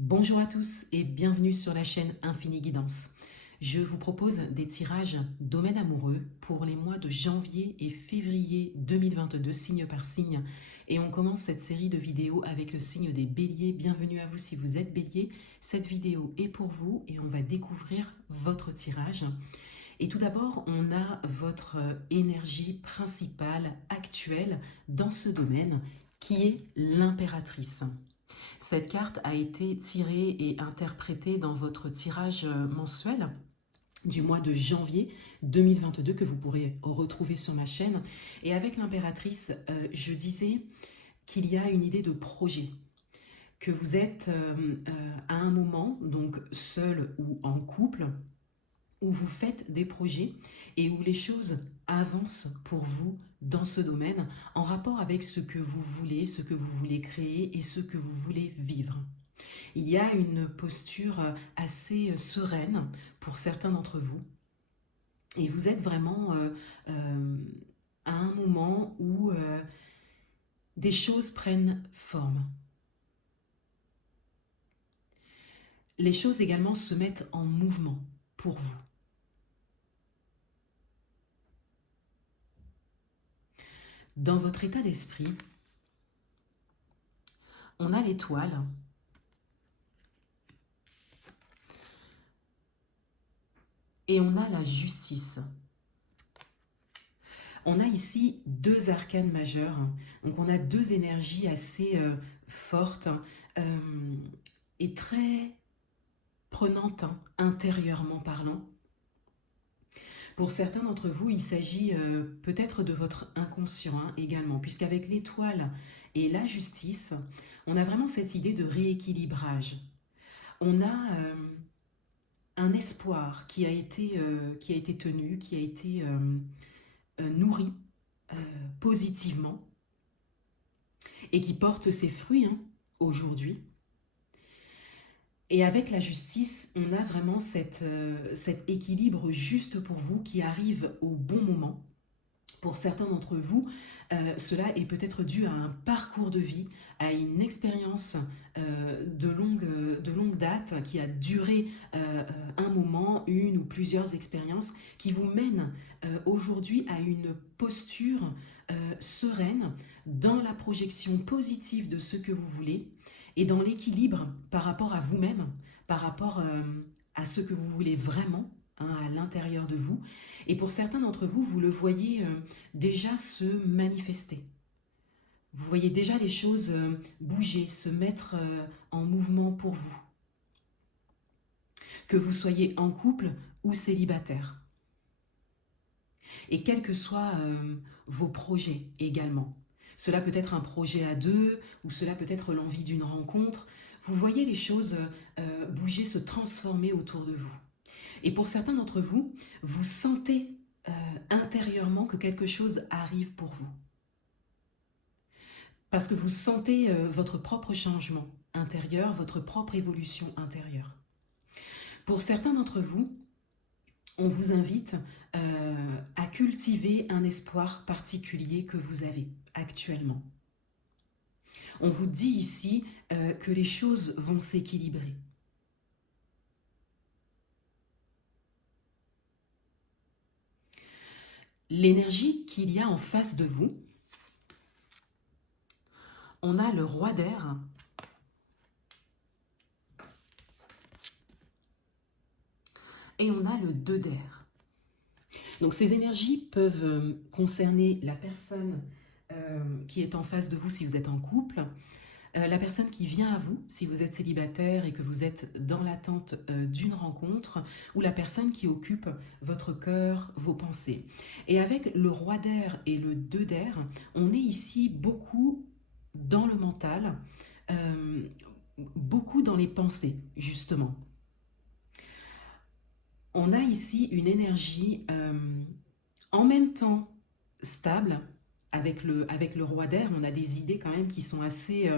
Bonjour à tous et bienvenue sur la chaîne Infini Guidance. Je vous propose des tirages domaine amoureux pour les mois de janvier et février 2022, signe par signe. Et on commence cette série de vidéos avec le signe des béliers. Bienvenue à vous si vous êtes bélier. Cette vidéo est pour vous et on va découvrir votre tirage. Et tout d'abord, on a votre énergie principale actuelle dans ce domaine qui est l'impératrice. Cette carte a été tirée et interprétée dans votre tirage mensuel du mois de janvier 2022 que vous pourrez retrouver sur ma chaîne. Et avec l'impératrice, je disais qu'il y a une idée de projet, que vous êtes à un moment, donc seul ou en couple, où vous faites des projets et où les choses avancent pour vous dans ce domaine en rapport avec ce que vous voulez créer et ce que vous voulez vivre. Il y a une posture assez sereine pour certains d'entre vous et vous êtes vraiment à un moment où des choses prennent forme. Les choses également se mettent en mouvement pour vous. Dans votre état d'esprit, on a l'étoile et on a la justice. On a ici deux arcanes majeurs, donc on a deux énergies assez fortes et très prenantes intérieurement parlant. Pour certains d'entre vous, il s'agit peut-être de votre inconscient également, puisqu'avec l'étoile et la justice, on a vraiment cette idée de rééquilibrage. On a un espoir qui a été tenu, qui a été nourri positivement et qui porte ses fruits aujourd'hui. Et avec la justice, on a vraiment cet équilibre juste pour vous qui arrive au bon moment. Pour certains d'entre vous, cela est peut-être dû à un parcours de vie, à une expérience de longue date qui a duré un moment, une ou plusieurs expériences, qui vous mènent aujourd'hui à une posture sereine dans la projection positive de ce que vous voulez et dans l'équilibre par rapport à vous-même, par rapport à ce que vous voulez vraiment à l'intérieur de vous. Et pour certains d'entre vous, vous le voyez déjà se manifester. Vous voyez déjà les choses bouger, se mettre en mouvement pour vous. Que vous soyez en couple ou célibataire. Et quels que soient vos projets également. Cela peut être un projet à deux, ou cela peut être l'envie d'une rencontre. Vous voyez les choses bouger, se transformer autour de vous. Et pour certains d'entre vous, vous sentez intérieurement que quelque chose arrive pour vous. Parce que vous sentez votre propre changement intérieur, votre propre évolution intérieure. Pour certains d'entre vous, on vous invite à cultiver un espoir particulier que vous avez actuellement. On vous dit ici que les choses vont s'équilibrer. L'énergie qu'il y a en face de vous, on a le roi d'air et on a le 2 d'air. Donc ces énergies peuvent concerner la personne qui est en face de vous si vous êtes en couple, la personne qui vient à vous si vous êtes célibataire et que vous êtes dans l'attente d'une rencontre, ou la personne qui occupe votre cœur, vos pensées. Et avec le roi d'air et le 2 d'air, on est ici beaucoup dans le mental, beaucoup dans les pensées, justement. On a ici une énergie en même temps stable. Avec le roi d'air, on a des idées quand même qui sont assez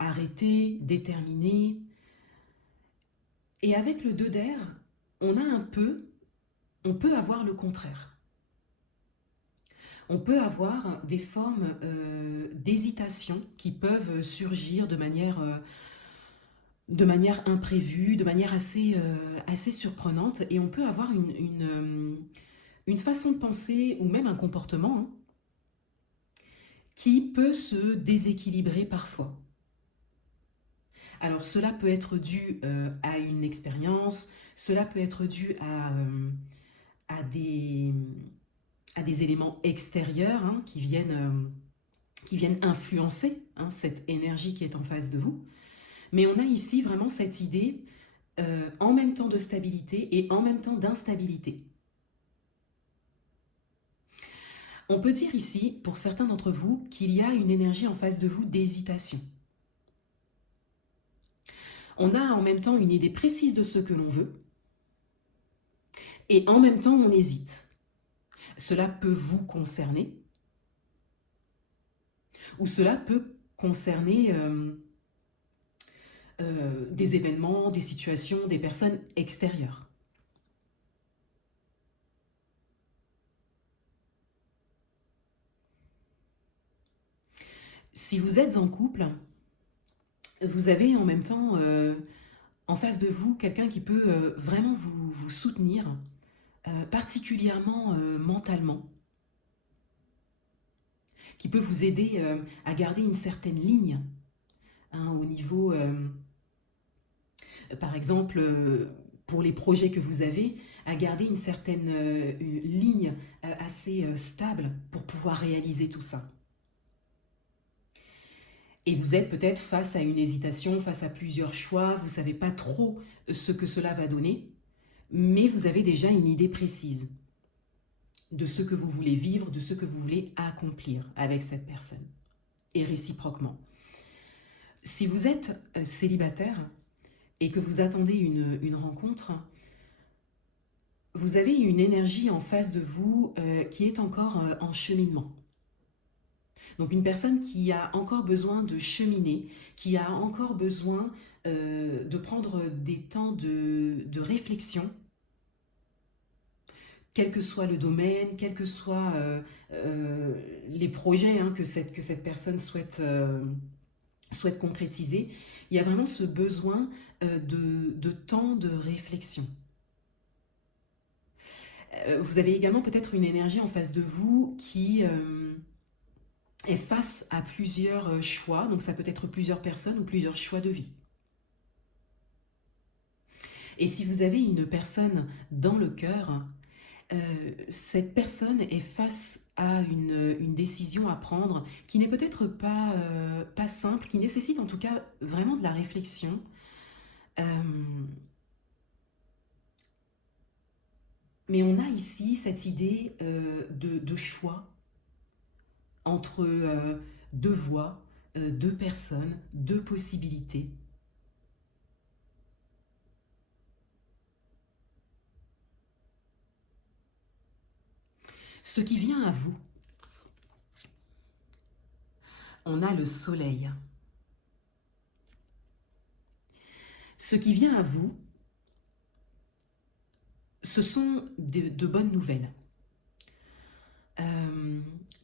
arrêtées, déterminées. Et avec le 2 d'air, on peut avoir le contraire. On peut avoir des formes d'hésitation qui peuvent surgir de manière imprévue, de manière assez surprenante, et on peut avoir une façon de penser ou même un comportement hein, qui peut se déséquilibrer parfois. Alors cela peut être dû à une expérience, cela peut être dû à des, à des éléments extérieurs hein, qui viennent influencer hein, cette énergie qui est en face de vous. Mais on a ici vraiment cette idée en même temps de stabilité et en même temps d'instabilité. On peut dire ici, pour certains d'entre vous, qu'il y a une énergie en face de vous d'hésitation. On a en même temps une idée précise de ce que l'on veut, et en même temps on hésite. Cela peut vous concerner, ou cela peut concerner des événements, des situations, des personnes extérieures. Si vous êtes en couple, vous avez en même temps en face de vous quelqu'un qui peut vraiment vous soutenir, particulièrement mentalement, qui peut vous aider à garder une certaine ligne hein, au niveau, par exemple, pour les projets que vous avez, à garder une certaine ligne assez stable pour pouvoir réaliser tout ça. Et vous êtes peut-être face à une hésitation, face à plusieurs choix, vous ne savez pas trop ce que cela va donner, mais vous avez déjà une idée précise de ce que vous voulez vivre, de ce que vous voulez accomplir avec cette personne, et réciproquement. Si vous êtes célibataire et que vous attendez une rencontre, vous avez une énergie en face de vous qui est encore en cheminement. Donc une personne qui a encore besoin de cheminer, qui a encore besoin de prendre des temps de réflexion, quel que soit le domaine, quels que soient les projets hein, que cette personne souhaite concrétiser, il y a vraiment ce besoin de temps de réflexion. Vous avez également peut-être une énergie en face de vous qui est face à plusieurs choix, donc ça peut être plusieurs personnes ou plusieurs choix de vie. Et si vous avez une personne dans le cœur, cette personne est face à une décision à prendre qui n'est peut-être pas simple, qui nécessite en tout cas vraiment de la réflexion. Mais on a ici cette idée de choix entre deux voies, deux personnes, deux possibilités. Ce qui vient à vous, on a le soleil. Ce qui vient à vous, ce sont de bonnes nouvelles.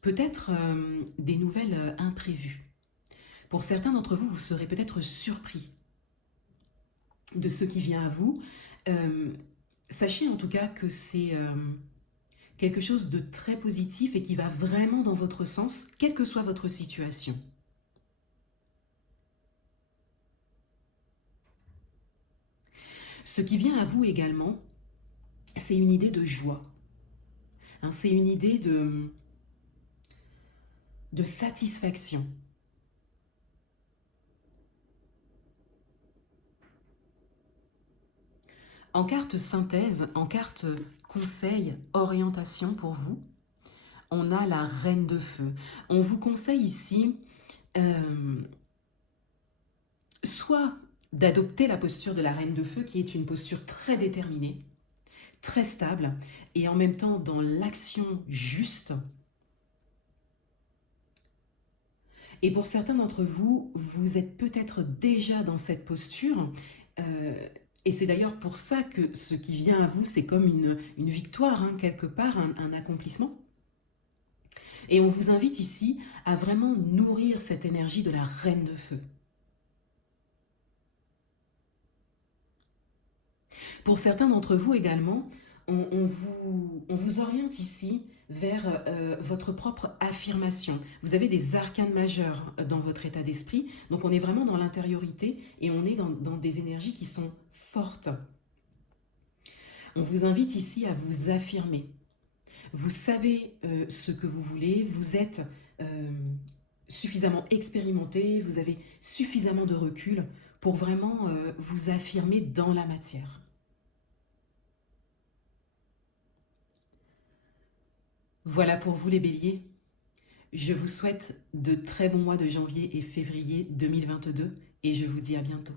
Peut-être des nouvelles imprévues. Pour certains d'entre vous, vous serez peut-être surpris de ce qui vient à vous. Sachez en tout cas que c'est quelque chose de très positif et qui va vraiment dans votre sens, quelle que soit votre situation. Ce qui vient à vous également, c'est une idée de joie. Hein, c'est une idée de satisfaction. En carte synthèse, en carte conseil, orientation pour vous, on a la reine de feu. On vous conseille ici soit d'adopter la posture de la reine de feu, qui est une posture très déterminée, très stable, et en même temps dans l'action juste. Et pour certains d'entre vous, vous êtes peut-être déjà dans cette posture, et c'est d'ailleurs pour ça que ce qui vient à vous, c'est comme une victoire, hein, quelque part, un accomplissement. Et on vous invite ici à vraiment nourrir cette énergie de la reine de feu. Pour certains d'entre vous également, on vous oriente ici vers votre propre affirmation. Vous avez des arcanes majeurs dans votre état d'esprit, donc on est vraiment dans l'intériorité et on est dans des énergies qui sont fortes. On vous invite ici à vous affirmer. Vous savez ce que vous voulez, vous êtes suffisamment expérimenté, vous avez suffisamment de recul pour vraiment vous affirmer dans la matière. Voilà pour vous les béliers. Je vous souhaite de très bons mois de janvier et février 2022 et je vous dis à bientôt.